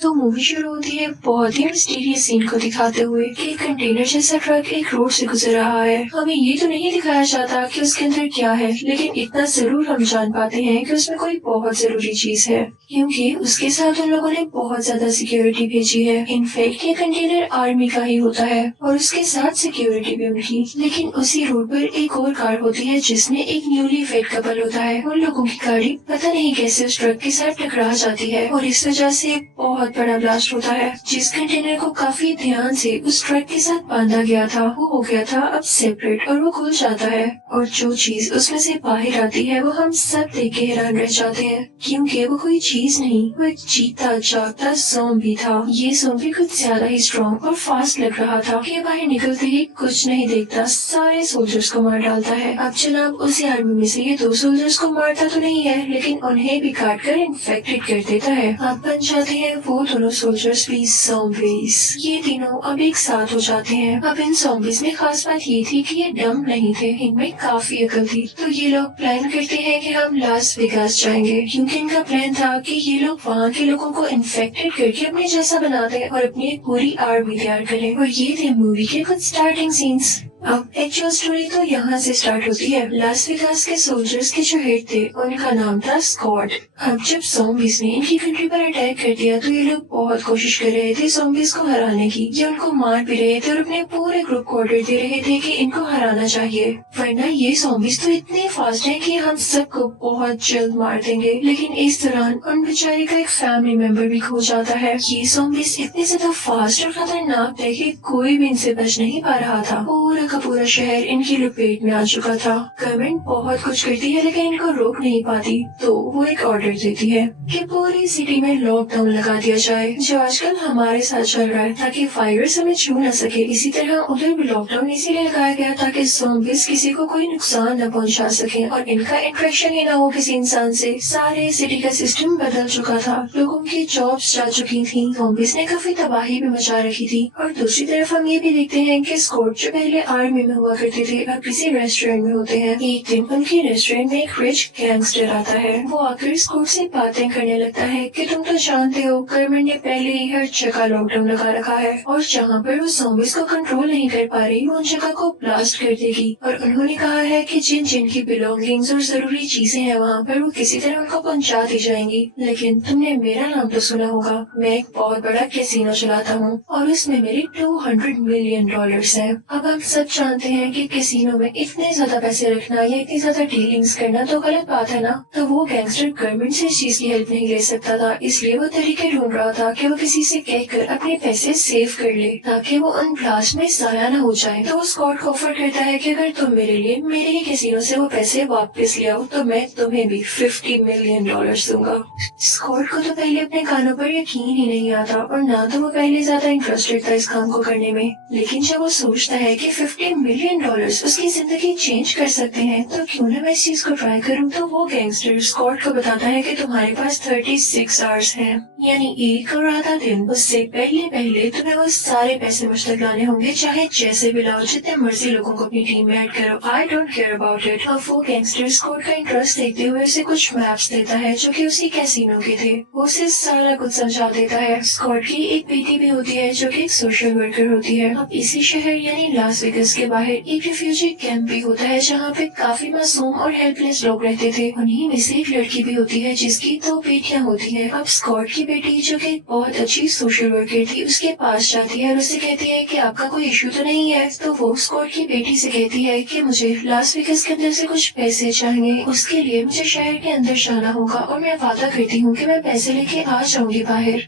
तो मूवी शुरू होती है बहुत ही मिस्टीरियस सीन को दिखाते हुए कि एक कंटेनर जैसा ट्रक एक रोड से गुजर रहा है। हमें ये तो नहीं दिखाया जाता कि उसके अंदर क्या है, लेकिन इतना जरूर हम जान पाते हैं कि उसमें कोई बहुत जरूरी चीज है, क्योंकि उसके साथ उन लोगों ने बहुत ज्यादा सिक्योरिटी भेजी है। इनफैक्ट ये कंटेनर आर्मी का ही होता है और उसके साथ सिक्योरिटी भी उनकी। लेकिन उसी रोड पर एक और कार होती है जिसमें एक न्यूली वेड कपल होता है। उन लोगों की गाड़ी पता नहीं कैसे उस ट्रक के साथ टकरा जाती है और इस वजह से बहुत बड़ा ब्लास्ट होता है। जिस कंटेनर को काफी ध्यान से उस ट्रक के साथ बांधा गया था वो हो गया था अब सेपरेट और वो खुल जाता है, और जो चीज उसमें से बाहर आती है वो हम सब देख के हैरान रह जाते हैं, क्योंकि वो कोई चीज नहीं, वो एक जीता जागता ज़ॉम्बी था। ये ज़ॉम्बी कुछ ज्यादा ही स्ट्रॉन्ग और फास्ट लग रहा था कि बाहर निकलते ही कुछ नहीं देखता, सारे सोल्जर्स को मार डालता है। अब जनाब उसी आर्मी में से ये 2 सोल्जर्स को मारता तो नहीं है, लेकिन उन्हें भी काट कर इन्फेक्टेड कर देता है। अब बन जाते हैं वो दोनों सोल्जर्स भी ज़ॉम्बीज। ये तीनों अब एक साथ हो जाते हैं। अब इन ज़ॉम्बीज में खास बात ये थी कि ये डम नहीं थे, इनमें काफी अकल थी। तो ये लोग प्लान करते हैं कि हम लास वेगास जाएंगे, क्योंकि इनका प्लान था कि ये लोग वहाँ के लोगों को इन्फेक्टेड करके अपने जैसा बना दें और अपनी एक पूरी आर्मी तैयार करें। और ये थे मूवी के कुछ स्टार्टिंग सीन्स। अब एक्चुअल स्टोरी तो यहाँ से स्टार्ट होती है। लास वेगास के सोल्जर्स के जो हेड थे उनका नाम था स्कॉट। अब जब ज़ॉम्बीज ने इनकी कंट्री पर अटैक कर दिया तो ये लोग बहुत कोशिश कर रहे थे ज़ॉम्बीज को हराने की। ये उनको मार भी रहे थे और अपने पूरे ग्रुप को ऑर्डर दे रहे थे कि इनको हराना चाहिए, वरना ये ज़ॉम्बीज तो इतने फास्ट हैं कि हम सबको बहुत जल्द मार देंगे। लेकिन इस दौरान उन बेचारे का एक फैमिली मेंबर भी खो जाता है। ये ज़ॉम्बीज इतने ज्यादा फास्ट और खतरनाक थे कि कोई भी इनसे बच नहीं पा रहा था। पूरा का पूरा शहर इनकी लपेट में आ चुका था। गवर्नमेंट बहुत कुछ करती है लेकिन इनको रोक नहीं पाती, तो वो एक ऑर्डर देती है कि पूरी सिटी में लॉकडाउन लगा दिया जाए, जो आजकल हमारे साथ चल रहा है, ताकि वायरस हमें छू न सके। इसी तरह उधर भी लॉकडाउन इसीलिए लगाया गया ताकि ज़ॉम्बीज किसी को कोई नुकसान न पहुंचा सके और इनका इंट्रैक्शन ही न हो किसी इंसान से। सारे सिटी का सिस्टम बदल चुका था, लोगों की जॉब्स जा चुकी थी, ज़ॉम्बीज ने काफी तबाही भी मचा रखी थी। और दूसरी तरफ हम ये भी देखते हैं कि स्कॉट जो पहले आर्मी में हुआ करते थे अब किसी रेस्टोरेंट में होते हैं। एक दिन उनके रेस्टोरेंट में एक रिच गैंगस्टर आता है। वो आकर स्कॉट से बातें करने लगता है कि तुम तो जानते हो गवर्नमेंट ने पहले ही हर जगह लॉकडाउन लगा रखा है और जहाँ पर वो ज़ॉम्बीज को कंट्रोल नहीं कर पा रही उन जगह को ब्लास्ट कर देगी। और उन्होंने कहा है कि जिन जिन की बिलोंगिंग्स और जरूरी चीजें हैं वहाँ पर वो किसी तरह उनको पहुँचा दी जाएंगी। लेकिन तुमने मेरा नाम तो सुना होगा, मैं एक बहुत बड़ा कैसीनो चलाता हूँ और उसमें मेरे $200 मिलियन हैं। अब हम सब जानते हैं कि कैसीनो में इतने ज्यादा पैसे रखना या इतनी ज्यादा डीलिंग्स करना तो गलत बात है ना। तो वो गैंगस्टर गवर्नमेंट से इस चीज की हेल्प नहीं ले सकता था, इसलिए वो तरीके ढूंढ रहा था कि वो किसी से कहकर अपने पैसे सेव कर ले ताकि वो उन ब्लास्ट में जाया न हो जाए। तो वो स्कॉट को ऑफर करता है कि अगर तुम मेरे लिए मेरे ही कैसीनो से वो पैसे वापस ले आओ तो मैं तुम्हें भी $50 मिलियन दूंगा। स्कॉट को तो पहले अपने कानों पर यकीन ही नहीं आता और ना तो वो पहले ज्यादा इंटरेस्टेड था इस काम को करने में, लेकिन जब वो सोचता है कि $50 मिलियन उसकी जिंदगी चेंज कर सकते हैं तो क्यों ना मैं इस चीज को ट्राई करूं। तो वो गैंगस्टर स्कॉट को बताता है कि तुम्हारे पास 36 आवर्स हैं, यानी 1 और आधा दिन। उससे पहले तुम्हें वो सारे पैसे मुझ तक लाने होंगे, चाहे जैसे भी लाओ, जितने मर्जी लोगों को अपनी टीम में ऐड करो, I don't care about it. अब वो गैंगस्टर स्कॉट का इंटरेस्ट देखते हुए उसे कुछ मैप्स देता है जो कि उसी कैसीनो के थे। वो उसे सारा कुछ समझा देता है। स्कॉट की एक बेटी भी होती है जो कि एक सोशल वर्कर होती है। अब इसी शहर यानी लास वेगास के बाहर एक रिफ्यूजी कैंप भी होता है जहाँ पे काफी मासूम और हेल्पलेस लोग रहते थे। उन्हीं में से एक लड़की भी होती है जिसकी 2 बेटियां होती हैं। अब स्कॉट की बेटी जो कि बहुत अच्छी सोशल वर्कर थी उसके पास जाती है और उससे कहती है कि आपका कोई इशू तो नहीं है। तो वो स्कॉट की बेटी से कहती है कि मुझे लास वेगास के अंदर से कुछ पैसे चाहिए, उसके लिए मुझे शहर के अंदर जाना होगा और मैं वादा करती हूँ कि मैं पैसे लेके आ जाऊंगी बाहर।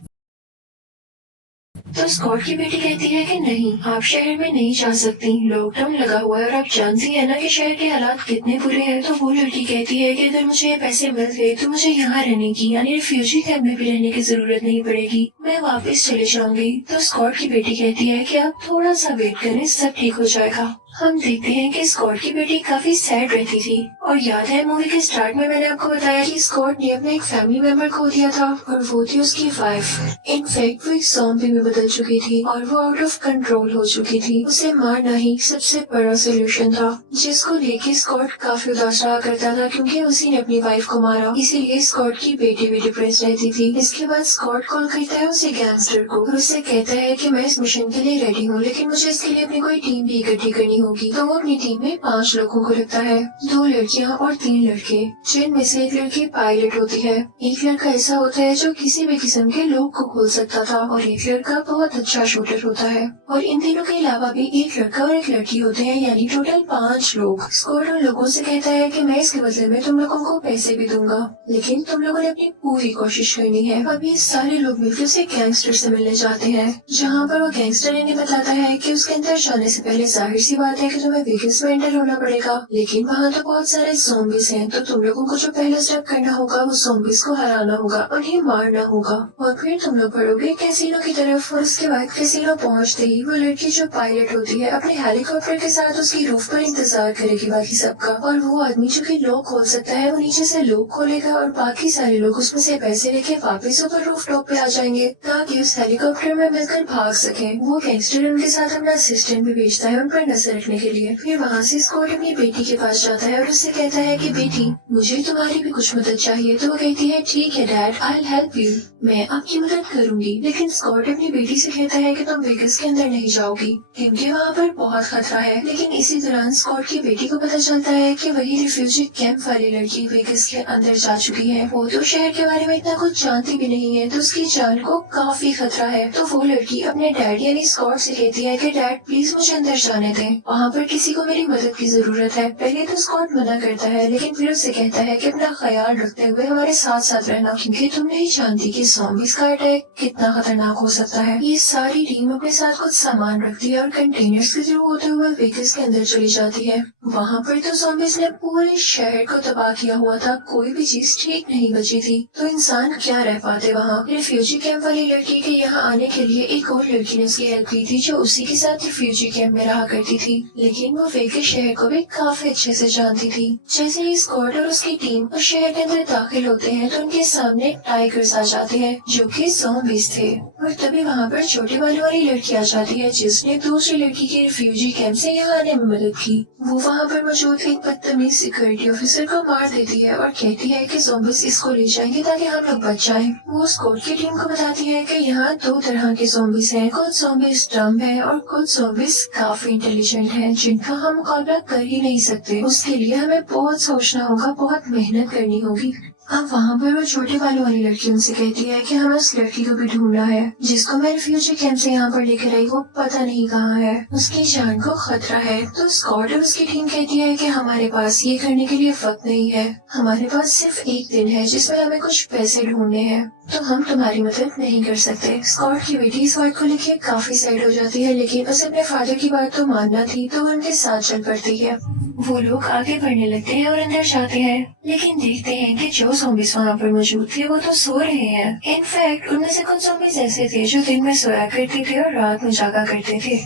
तो स्कॉट की बेटी कहती है कि नहीं, आप शहर में नहीं जा सकती, लॉकडाउन लगा हुआ है और आप जानती है ना कि शहर के हालात कितने बुरे हैं। तो वो लड़की कहती है कि अगर मुझे ये पैसे मिल गए तो मुझे यहाँ रहने की यानी रिफ्यूजी कैंप में भी रहने की जरूरत नहीं पड़ेगी, मैं वापस चले जाऊंगी। तो स्कॉट की बेटी कहती है कि आप थोड़ा सा वेट करें, सब ठीक हो जाएगा। हम देखते हैं कि स्कॉट की बेटी काफी सैड रहती थी और याद है मूवी के स्टार्ट में मैंने आपको बताया कि स्कॉट ने अपना एक फैमिली मेंबर खो दिया था और वो थी उसकी वाइफ। इनफैक्ट वो एक ज़ॉम्बी में बदल चुकी थी और वो आउट ऑफ कंट्रोल हो चुकी थी। उसे मारना ही सबसे बड़ा सोल्यूशन था, जिसको लेके स्कॉट काफी उदास रहा करता था क्योंकि उसी ने अपनी वाइफ को मारा। इसीलिए स्कॉट की बेटी भी डिप्रेस रहती थी। इसके बाद स्कॉट कॉल करता है उसे गैंगस्टर को और उससे कहता है कि मैं इस मिशन के लिए रेडी हूँ, लेकिन मुझे इसके लिए अपनी कोई टीम भी इकट्ठी करनी होगी। तो वो अपनी टीम में 5 लोगों को रखता है, 2 लड़कियां और 3 लड़के, जिनमें से एक लड़की पायलट होती है। एक लड़का ऐसा होता है जो किसी भी किस्म के लोग को खोल सकता था और एक लड़का बहुत अच्छा शूटर होता है। और इन तीनों के अलावा भी एक लड़का और एक लड़की होते हैं, यानी टोटल 5 लोग। स्कॉट उन लोगों से कहता है कि मैं इसके बदले में तुम लोगों को पैसे भी दूंगा, लेकिन तुम लोगों ने अपनी पूरी कोशिश करनी है। अब ये सारे लोग मिलकर उसे गैंगस्टर से मिलने जाते हैं, जहाँ पर वो गैंगस्टर इन्हें बताता है कि उसके अंदर जाने से पहले जाहिर सी बात है कि तुम्हें वेगस में एंटर होना पड़ेगा, लेकिन वहाँ तो बहुत सारे ज़ॉम्बीज़ हैं, तो तुम लोगों को जो पहला स्टेप करना होगा वो ज़ॉम्बीज़ को हराना होगा, उन्हें मारना होगा और फिर तुम लोग बढ़ोगे कैसीनो की तरफ। और उसके बाद कैसीनो पहुँचते ही वो लड़की जो पायलट होती है अपने हेलीकॉप्टर के साथ उसकी रूफ पर इंतजार करेगी बाकी सबका, और वो आदमी जो कि लॉक खोल सकता है वो नीचे से लॉक खोलेगा और बाकी सारे लोग उसमें से पैसे लेके वापस ऊपर रूफ टॉप पे आ जाएंगे ताकि उस हेलीकॉप्टर में मिलकर भाग सके। वो गैंगस्टर उनके साथ अपना असिस्टेंट भी भेजता है उन पर नजर रखने के लिए। फिर वहाँ से स्कॉट अपनी बेटी के पास जाता है और उससे कहता है कि बेटी मुझे तुम्हारी भी कुछ मदद चाहिए। तो वो कहती है ठीक है dad, I will help you, मैं आपकी मदद करूंगी। लेकिन स्कॉट अपनी बेटी से कहता है कि तुम वेगस के अंदर नहीं जाओगी क्योंकि वहाँ पर बहुत खतरा है। लेकिन इसी दौरान स्कॉट की बेटी को पता चलता है कि वही रिफ्यूजी कैंप वाली लड़की वेगस के अंदर जा चुकी है। वो तो शहर के बारे में इतना कुछ जानती भी नहीं है, तो उसकी जान को काफी खतरा है। तो वो लड़की अपने डैड यानी स्कॉट से कहती है कि डैड प्लीज मुझे अंदर जाने दें, वहाँ पर किसी को मेरी मदद की जरूरत है। पहले तो स्कॉट मना करता है, लेकिन फिर उससे कहता है कि अपना ख्याल रखते हुए हमारे साथ साथ रहना, क्योंकि तुम नहीं जानती कि ज़ॉम्बीज़ का अटैक कितना खतरनाक हो सकता है। ये सारी टीम अपने साथ कुछ सामान रखती है और कंटेनर्स के थ्रू होते हुए वेगस के अंदर चली जाती है। वहाँ पर तो ज़ॉम्बीज़ ने पूरे शहर को तबाह किया हुआ था, कोई भी चीज ठीक नहीं बची थी, तो इंसान क्या रह पाते वहाँ। रिफ्यूजी कैंप वाली लड़की के यहाँ आने के लिए एक और लड़की ने उसकी हेल्प की थी जो उसी के साथ रिफ्यूजी कैंप में रहा करती थी, लेकिन वो वेगस शहर को भी काफी अच्छे से जानती थी। जैसे ही स्कॉट और उसकी टीम उस शहर के अंदर दाखिल होते हैं तो उनके सामने टाइगर्स आ जाते हैं जो कि ज़ॉम्बीज़ थे, और तभी वहाँ पर छोटे बालों वाली लड़की आ जाती है जिसने दूसरी लड़की के रिफ्यूजी कैंप से यहाँ आने में मदद की। वो वहाँ पर मौजूद एक बदतमीज सिक्योरिटी ऑफिसर को मार देती है और कहती है कि ज़ॉम्बीज़ इसको ले जाएंगे ताकि हम लोग बच जाएं। वो स्कॉट की टीम को बताती है कि यहाँ 2 तरह के ज़ॉम्बीज़ हैं, कुछ ज़ॉम्बीज़ डम है और कुछ ज़ॉम्बीज़ काफी इंटेलिजेंट हैं जिनका हम मुकाबला कर ही नहीं सकते। उसके लिए हमें बहुत सोचना होगा, बहुत मेहनत करनी होगी। अब वहाँ पर वो छोटे बालों वाली लड़की उनसे कहती है कि हमें उस लड़की को भी ढूंढना है जिसको मैं रिफ्यूजी कैंप से यहाँ पर लेकर आई, वो पता नहीं कहाँ है, उसकी जान को खतरा है। तो स्कॉट और उसकी टीम कहती है कि हमारे पास ये करने के लिए वक्त नहीं है, हमारे पास सिर्फ 1 दिन है जिसमें हमें कुछ पैसे ढूंढने हैं, तो हम तुम्हारी मदद नहीं कर सकते। स्कॉट की बेटी इस बात को लेकर काफी सैड हो जाती है, लेकिन उसे अपने फादर की बात तो मानना थी, तो वो उनके साथ चल पड़ती है। वो लोग आगे बढ़ने लगते हैं और अंदर जाते हैं, लेकिन देखते हैं कि जो ज़ॉम्बीज़ वहाँ पर मौजूद थे वो तो सो रहे हैं। इनफैक्ट उनमें से कुछ ज़ॉम्बीज़ ऐसे थे जो दिन में सोया करते थे और रात में जागा करते थे।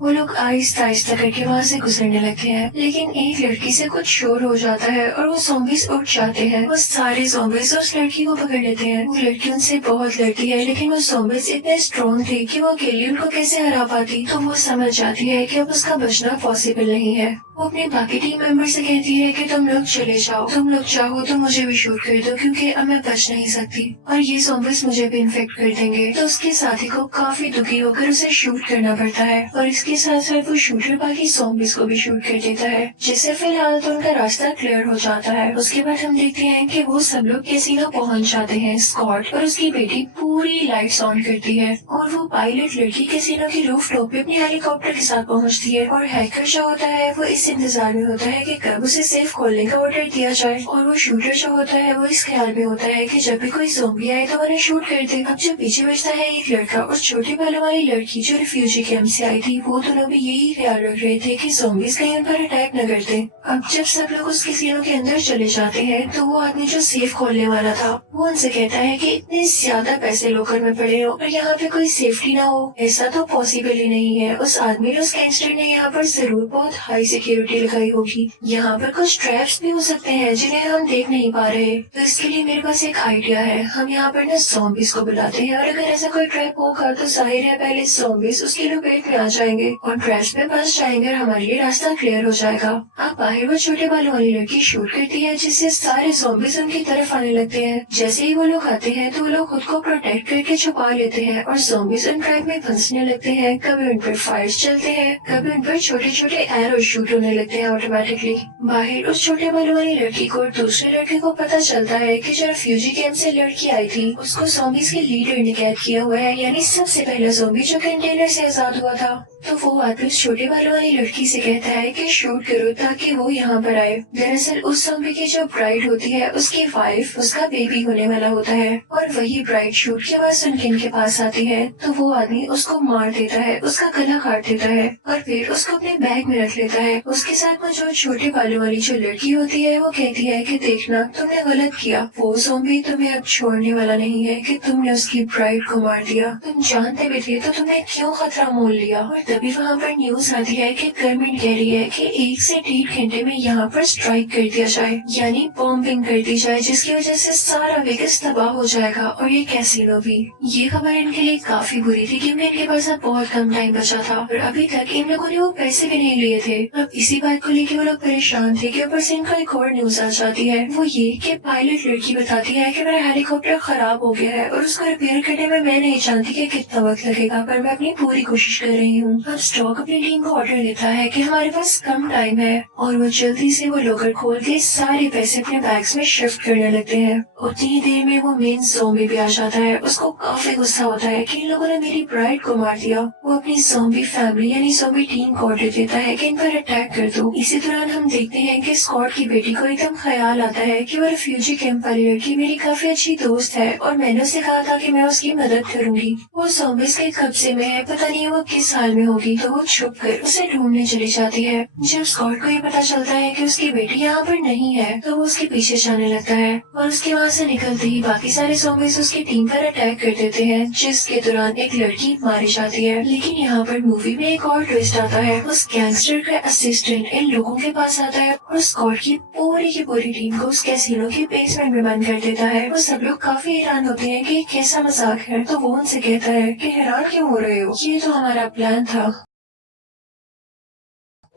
वो लोग आहिस्ता आहिस्ता करके वहाँ से गुजरने लगते हैं, लेकिन एक लड़की से कुछ शोर हो जाता है और वो ज़ॉम्बीज़ उठ जाते हैं। वो सारे ज़ॉम्बीज़ उस लड़की को पकड़ लेते हैं। वो लड़की उनसे बहुत लड़ती है, लेकिन वो ज़ॉम्बीज़ इतने स्ट्रॉन्ग थे कि वो अकेले उनको कैसे हरा पाती। तो वो समझ जाती है कि अब उसका बचना पॉसिबल नहीं है। वो अपने बाकी टीम मेंबर से कहती है कि तुम लोग चले जाओ, तुम लोग चाहो तो मुझे भी शूट कर दो क्योंकि अब मैं बच नहीं सकती और ये ज़ॉम्बीज़ मुझे भी इन्फेक्ट कर देंगे। तो उसके साथी को काफी दुखी होकर उसे शूट करना पड़ता है और इसके साथ साथ वो शूटर बाकी ज़ॉम्बीज़ को भी शूट कर देता है, जिससे फिलहाल तो उनका रास्ता क्लियर हो जाता है। उसके बाद हम देखते हैं कि वो सब लोग कैसीनो पहुंच जाते हैं। स्कॉट और उसकी बेटी पूरी लाइट्स ऑन करती है और वो पायलट लड़की कैसीनो की रूफ टॉप पे अपने हेलीकॉप्टर के साथ पहुंचती है और हैकर जो होता है वो इस इंतजार में होता है कि कब उसे सेफ खोलने का ऑर्डर दिया जाए, और वो शूटर जो होता है वो इस ख्याल में होता है कि जब भी कोई ज़ॉम्बी आए तो उन्हें शूट कर दे। अब जब पीछे बचता है एक लड़का और छोटे बालों वाली लड़की जो रिफ्यूजी कैंप से आई थी, वो दोनों भी यही ख्याल रख रहे थे कि ज़ॉम्बीज़ कहीं उन पर अटैक न कर दे। अब जब सब लोग उस कैसीनो के अंदर चले जाते हैं तो वो आदमी जो सेफ खोलने वाला था वो उनसे कहता है कि इतने ज्यादा पैसे लॉकर में पड़े हो और यहाँ पे कोई सेफ्टी ना हो, ऐसा तो पॉसिबल ही नहीं है। उस आदमी ने, उस गैंगस्टर ने यहाँ पर जरूर बहुत हाई सिक्योरिटी लगाई होगी, यहाँ पर कुछ ट्रैप्स भी हो सकते हैं जिन्हें हम देख नहीं पा रहे। तो इसके लिए मेरे पास एक आइडिया है, हम यहाँ पर ना ज़ॉम्बीज़ को बुलाते हैं और अगर ऐसा कोई ट्रैप होगा तो जाहिर है पहले ज़ॉम्बीज़ उसकी लपेट में आ जाएंगे और ट्रैप्स में फंस जाएंगे और हमारे लिए रास्ता क्लियर हो जाएगा। अब बाहर वो छोटे बालों वाली लड़की शूट करती है जिससे सारे ज़ॉम्बीज़ उनकी तरफ आने लगते हैं। जैसे ही वो लोग आते हैं तो वो लोग खुद को प्रोटेक्ट करके छुपा लेते हैं और ज़ॉम्बीज़ उन ट्रैप में फंसने लगते हैं। कभी उन पर फायर्स चलते हैं, कभी उन पर छोटे छोटे एरो शूट होने लगते हैं ऑटोमेटिकली। बाहर उस छोटे बालों वाली लड़की को और दूसरे लड़के को पता चलता है कि जो रिफ्यूजी कैंप से लड़की आई थी उसको ज़ॉम्बीज़ के लीडर ने कैद किया हुआ है, यानी सबसे पहला ज़ॉम्बी जो कंटेनर से आजाद हुआ था। तो वो आदमी उस छोटे बालों वाली लड़की से कहता है कि शूट करो ताकि वो यहाँ पर आए। दरअसल उस ज़ॉम्बी की जो ब्राइड होती है उसकी वाइफ, उसका बेबी होने वाला होता है और वही ब्राइड शूट के बाद सुनकिन के पास आती है तो वो आदमी उसको मार देता है, उसका गला काट देता है और फिर उसको अपने बैग में रख लेता है। उसके साथ में जो छोटे बालों वाली जो लड़की होती है वो कहती है कि देखना तुमने गलत किया, वो ज़ॉम्बी तुम्हें अब छोड़ने वाला नहीं है कि तुमने उसकी ब्राइड को मार दिया, तुम जानते भी थे तो तुमने क्यों खतरा मोल लिया। और तभी वहाँ पर न्यूज आती है कि गवर्नमेंट कह रही है कि 1 से 1.5 घंटे में यहाँ पर स्ट्राइक कर दिया जाए, यानी बॉम्बिंग कर दी जाए, जिसकी वजह से सारा वेगास तबाह हो जाएगा और ये कैसीनो भी। ये खबर इनके लिए काफी बुरी थी क्योंकि इनके पास अब बहुत कम टाइम बचा था और अभी तक इन लोगों ने वो पैसे भी नहीं लिए थे। अब इसी बात को लेकर वो लोग परेशान थे कि ऊपर से इनको एक और न्यूज आ जाती है, वो ये कि पायलट लड़की बताती है कि मेरा हेलीकॉप्टर खराब हो गया है और उसको रिपेयर करने में मैं नहीं जानती कि कितना वक्त लगेगा, पर मैं अपनी पूरी कोशिश कर रही हूँ। अब स्टॉक अपनी टीम को ऑर्डर देता है कि हमारे पास कम टाइम है और वो जल्दी से वो लॉकर खोल के सारे पैसे अपने बैग्स में शिफ्ट करने लगते हैं। उतनी ही देर में वो मेन ज़ॉम्बी भी आ जाता है। उसको काफी गुस्सा होता है कि इन लोगों ने मेरी ब्राइड को मार दिया। वो अपनी ज़ॉम्बी फैमिली यानी ज़ॉम्बी टीम को ऑर्डर देता है कि इन पर अटैक कर दो। इसी दौरान हम देखते हैं कि स्कॉट की बेटी को एकदम ख्याल आता है कि वो रिफ्यूजी कैंप वाली लड़की मेरी काफी अच्छी दोस्त है और मैंने उसे कहा था कि मैं उसकी मदद करूंगी। वो ज़ॉम्बीज़ के कब्जे में है, पता नहीं वो किस हाल में होगी, तो वो छुप कर उसे ढूंढने चली जाती है। जब स्कॉट को ये पता चलता है कि उसकी बेटी यहाँ पर नहीं है तो वो उसके पीछे जाने लगता है और उसके वहाँ से निकलते ही बाकी सारे ज़ॉम्बीज़ उसकी टीम पर अटैक कर देते हैं, जिसके दौरान एक लड़की मारी जाती है। लेकिन यहाँ पर मूवी में एक और ट्विस्ट आता है। उस गैंगस्टर का असिस्टेंट इन लोगों के पास आता है और स्कॉट की पूरी टीम को उस कैसीनो के बेसमेंट में बंद कर देता है। वो सब लोग काफी हैरान होते हैं कि कैसा मजाक है, तो वो उनसे कहता है कि हैरान क्यों हो रहे हो, ये तो हमारा प्लान था।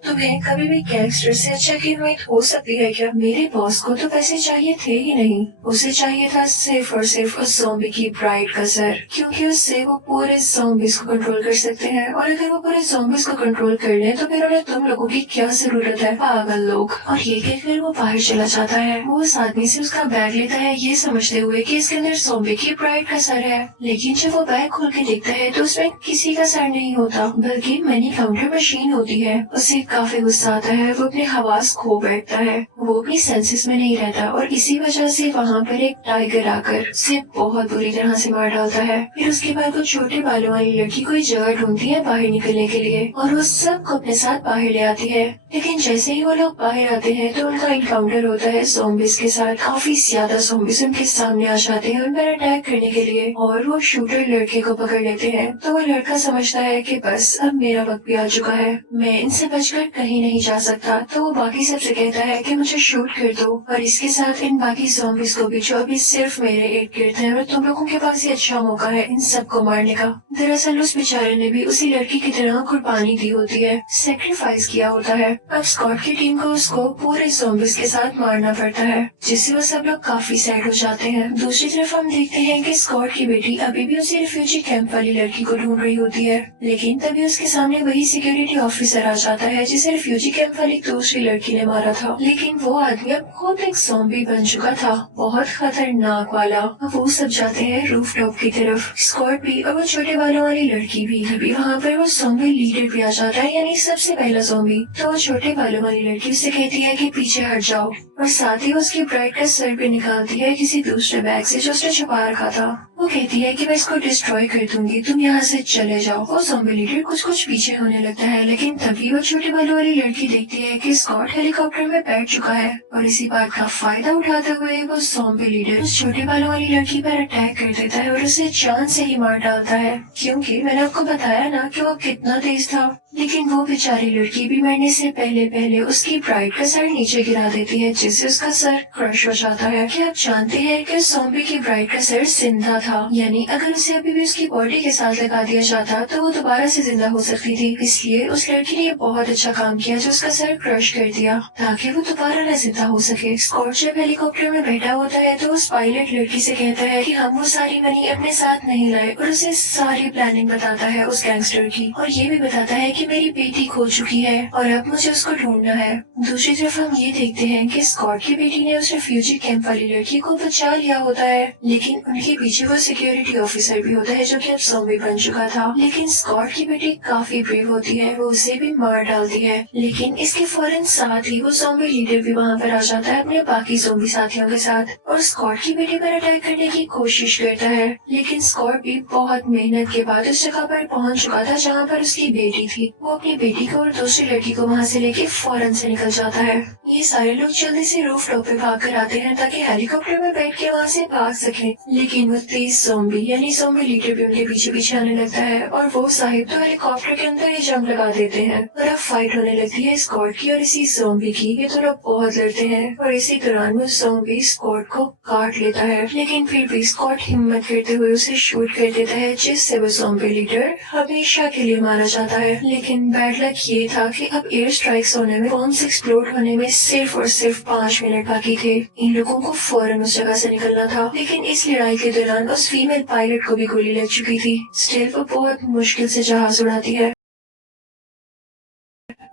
तुम्हें कभी भी गैंगस्टर से अच्छा की उम्मीद हो सकती है क्या? मेरे बॉस को तो पैसे चाहिए थे ही नहीं, उसे चाहिए था सिर्फ और सिर्फ उस ज़ॉम्बी की ब्राइड का सर, क्योंकि उससे वो पूरे ज़ॉम्बीज़ को कंट्रोल कर सकते हैं और अगर वो पूरे ज़ॉम्बीज़ को कंट्रोल कर ले तो फिर उन्हें तुम लोगों की क्या जरूरत है, पागल लोग। और ये कहकर वो बाहर चला जाता है। वो उस आदमी से उसका बैग लेता है ये समझते हुए कि इसके अंदर ज़ॉम्बी की ब्राइड का सर है, लेकिन जब वो बैग खोल के देखता है तो उसमें किसी का सर नहीं होता बल्कि मनी काउंटर मशीन होती है। उसे काफी गुस्सा आता है, वो अपने हवास खो बैठता है, वो अपनी सेंसेस में नहीं रहता और इसी वजह से वहाँ पर एक टाइगर आकर उसे बहुत बुरी तरह से मार डालता है। फिर उसके बाद वो छोटे बालों वाली लड़की कोई जगह ढूंढती है बाहर निकलने के लिए और वो सबको अपने साथ बाहर ले आती है। लेकिन जैसे ही वो लोग बाहर आते हैं तो उनका इनकाउंटर होता है ज़ॉम्बीज़ के साथ। काफी ज्यादा ज़ॉम्बीज़ उनके सामने आ जाते हैं उन पर अटैक करने के लिए और वो शूटर लड़के को पकड़ लेते हैं। तो वो लड़का समझता है कि बस अब मेरा वक्त भी आ चुका है, मैं इनसे बचकर कहीं नहीं जा सकता। तो वो बाकी सबसे कहता है कि मुझे शूट कर दो और इसके साथ इन बाकी ज़ॉम्बीज़ को भी जो अभी सिर्फ मेरे इर्द गिर्द हैं और तुम लोगों के पास ये अच्छा मौका है इन सबको मारने का। दरअसल उस बेचारे ने भी उसी लड़की की तरह कुर्बानी दी होती है, सेक्रीफाइस किया होता है। अब स्कॉट की टीम को उसको पूरे ज़ॉम्बीज़ के साथ मारना पड़ता है, जिससे वो सब लोग काफी सैड हो जाते हैं। दूसरी तरफ हम देखते हैं कि स्कॉट की बेटी अभी भी उसी रिफ्यूजी कैंप वाली लड़की को ढूंढ रही होती है, लेकिन तभी उसके सामने वही सिक्योरिटी ऑफिसर आ जाता है जिसे जिसे रिफ्यूजी कैंप वाली दूसरी लड़की ने मारा था। लेकिन वो आदमी अब खुद एक ज़ॉम्बी बन चुका था, बहुत खतरनाक वाला। अब वो सब जाते हैं रूफ टॉप की तरफ। स्कॉट भी और वो छोटे बालों वाली लड़की भी। तभी वहाँ पर वो ज़ॉम्बी लीडर भी आ जाता है, यानी सबसे पहला ज़ॉम्बी। तो वो छोटे बालों वाली लड़की उससे कहती है कि पीछे हट जाओ, और साथ ही उसकी ब्राइड का सर भी निकालती है किसी दूसरे बैग से जो उसने छुपा रखा था। वो कहती है कि मैं इसको डिस्ट्रॉय कर दूंगी, तुम यहाँ से चले जाओ। वो ज़ॉम्बी लीडर कुछ पीछे होने लगता है, लेकिन तभी वो छोटे बालों वाली लड़की देखती है कि स्कॉट हेलीकॉप्टर में बैठ चुका है, और इसी बात का फायदा उठाते हुए वो ज़ॉम्बी लीडर उस छोटे बालों वाली लड़की पर अटैक कर देता है और उसे जान से ही मार डालता है। क्योंकि मैंने आपको बताया ना कि वो कितना तेज था। लेकिन वो बेचारी लड़की भी मरने से पहले उसकी ब्राइड का सर नीचे गिरा देती है, जिससे उसका सर क्रश हो जाता है। क्या आप जानते हैं कि ज़ॉम्बी की ब्राइड का सर जिंदा था, यानी अगर उसे अभी भी उसकी बॉडी के साथ लगा दिया जाता तो वो दोबारा से जिंदा हो सकती थी। इसलिए उस लड़की ने ये बहुत अच्छा काम किया जो उसका सर क्रश कर दिया, ताकि वो दोबारा न जिंदा हो सके। स्कॉट जब हेलीकॉप्टर में बैठा होता है तो उस पायलट लड़की से कहता है कि हम वो सारी मनी अपने साथ नहीं लाए, और उसे सारी प्लानिंग बताता है उस गैंगस्टर की, और ये भी बताता है कि मेरी बेटी खो चुकी है और अब मुझे उसको ढूंढना है। दूसरी तरफ हम ये देखते हैं कि स्कॉट की बेटी ने उस रिफ्यूजी कैंप वाली लड़की को बचा लिया होता है, लेकिन उनके पीछे वो सिक्योरिटी ऑफिसर भी होता है जो कि अब ज़ॉम्बी बन चुका था। लेकिन स्कॉट की बेटी काफी ब्रेव होती है, वो उसे भी मार डालती है। लेकिन इसके फौरन साथ ही वो ज़ॉम्बी लीडर भी वहाँ पर आ जाता है अपने बाकी ज़ॉम्बी साथियों के साथ, और स्कॉट की बेटी पर अटैक करने की कोशिश करता है। लेकिन स्कॉट भी बहुत मेहनत के बाद उस जगह पर पहुँच चुका था जहाँ पर उसकी बेटी थी। वो अपनी बेटी को और दूसरी लड़की को वहाँ से लेके फौरन से निकल जाता है। ये सारे लोग जल्दी से रूफ टॉप पे भाग कर आते हैं ताकि हेलीकॉप्टर में बैठ के वहाँ से भाग सकें। लेकिन वो तेज ज़ॉम्बी यानी ज़ॉम्बी लीडर भी उनके पीछे पीछे आने लगता है, और वो साहिब तो हेलीकॉप्टर के अंदर ही जंप लगा देते हैं, और अब फाइट होने लगती है स्कॉट की और इसी ज़ॉम्बी की। ये दोनों बहुत लड़ते हैं, और इसी दौरान वो ज़ॉम्बी स्कॉट को काट लेता है। लेकिन फिर भी स्कॉट हिम्मत करते हुए उसे शूट कर देता है, जिससे वो ज़ॉम्बी लीडर हमेशा के लिए मारा जाता है। लेकिन बैड लक ये था कि अब एयर स्ट्राइक्स होने में, बॉम्ब्स एक्सप्लोड होने में सिर्फ और सिर्फ 5 मिनट बाकी थे। इन लोगों को फौरन उस जगह से निकलना था, लेकिन इस लड़ाई के दौरान उस फीमेल पायलट को भी गोली लग चुकी थी। स्टिल वो बहुत मुश्किल से जहाज उड़ाती है,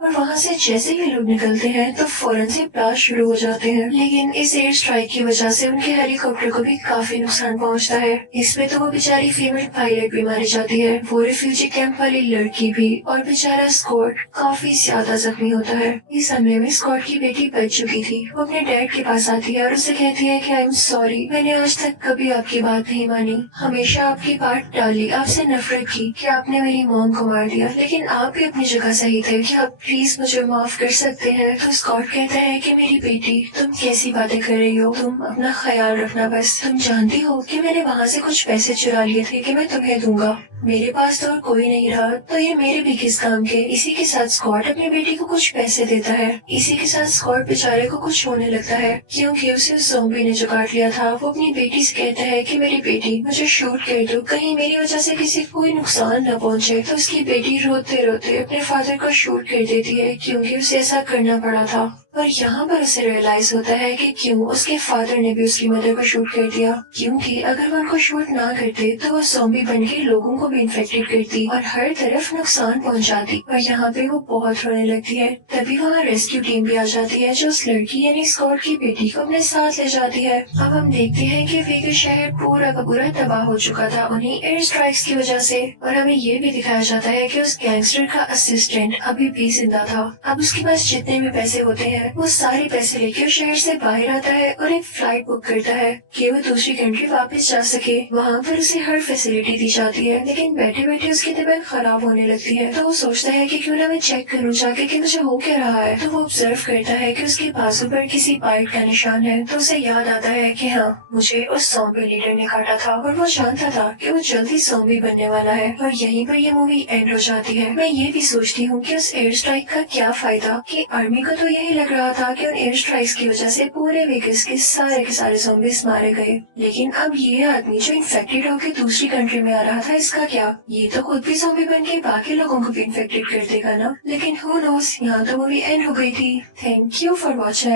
और वहाँ से जैसे ही लोग निकलते हैं तो फौरन से ब्लास्ट शुरू हो जाते हैं। लेकिन इस एयर स्ट्राइक की वजह से उनके हेलीकॉप्टर को भी काफी नुकसान पहुँचता है। इसमें तो वो बेचारी फीमेल पायलट भी मारी जाती है, वो रिफ्यूजी कैंप वाली लड़की भी, और बेचारा स्कॉट काफी ज्यादा जख्मी होता है। इस समय में स्कॉट की बेटी बच चुकी थी। वो अपने डैड के पास आती है और उससे कहती है कि आई एम सॉरी, मैंने आज तक कभी आपकी बात नहीं मानी, हमेशा आपकी बात टाली, आपसे नफरत की कि आपने मेरी मॉम को मार दिया, लेकिन आप भी अपनी जगह सही थे कि आप प्लीज मुझे माफ कर सकते हैं। तो स्कॉट कहता है कि मेरी बेटी, तुम कैसी बातें कर रही हो, तुम अपना ख्याल रखना बस। तुम जानती हो कि मैंने वहाँ से कुछ पैसे चुरा लिए थे कि मैं तुम्हें दूंगा, मेरे पास तो और कोई नहीं रहा, तो ये मेरे भी किस काम के। इसी के साथ स्कॉट अपनी बेटी को कुछ पैसे देता है। इसी के साथ स्कॉट बेचारे को कुछ होने लगता है, क्योंकि उसे उस ज़ॉम्बी ने जो काट लिया था। वो अपनी बेटी से कहता है कि मेरी बेटी, मुझे शूट कर दो, कहीं मेरी वजह से किसी को कोई नुकसान न पहुँचे। तो उसकी बेटी रोते रोते अपने फादर को शूट कर देती है, क्योंकि उसे ऐसा करना पड़ा था। और यहाँ पर उसे रियलाइज होता है कि क्यों उसके फादर ने भी उसकी मदर को शूट कर दिया, क्योंकि अगर वो उनको शूट ना करते तो वो ज़ॉम्बी बन के लोगों को भी इन्फेक्टेड करती और हर तरफ नुकसान पहुँचाती। और यहाँ पे वो बहुत रोने लगती है। तभी वहाँ रेस्क्यू टीम भी आ जाती है, जो उस लड़की यानी स्कॉट की बेटी को अपने साथ ले जाती है। अब हम देखते हैं कि वेगस शहर पूरा का पूरा तबाह हो चुका था उन्हीं एयर स्ट्राइक्स की वजह से, और हमें ये भी दिखाया जाता है कि उस गैंगस्टर का असिस्टेंट अभी भी जिंदा था। अब उसके पास जितने भी पैसे होते हैं वो सारे पैसे लेके शहर से बाहर आता है और एक फ्लाइट बुक करता है कि वो दूसरी कंट्री वापस जा सके। वहाँ पर उसे हर फैसिलिटी दी जाती है, लेकिन बैठे बैठे उसकी तबीयत खराब होने लगती है। तो वो सोचता है कि क्यों ना मैं चेक करूँ जाके कि मुझे हो क्या रहा है। तो वो ऑब्जर्व करता है कि उसके बाजू पर किसी बाइट का निशान है। तो उसे याद आता है कि हाँ, मुझे उस ज़ॉम्बी लीडर ने काटा था, और वो जानता था कि वो जल्दी ज़ॉम्बी बनने वाला है। और यहीं पर ये मूवी एंड हो जाती है। मैं ये भी सोचती हूँ कि उस एयर स्ट्राइक का क्या फायदा, कि आर्मी को तो यही लग रहा था कि उन एयर स्ट्राइक्स की वजह से पूरे वेगस के सारे ज़ॉम्बीज मारे गए, लेकिन अब ये आदमी जो इन्फेक्टेड होकर दूसरी कंट्री में आ रहा था, इसका क्या? ये तो खुद भी ज़ॉम्बी बन के बाकी लोगों को भी इन्फेक्टेड कर देगा ना। लेकिन हु नोस, यहाँ तो मूवी एंड हो गई थी। Thank you for watching.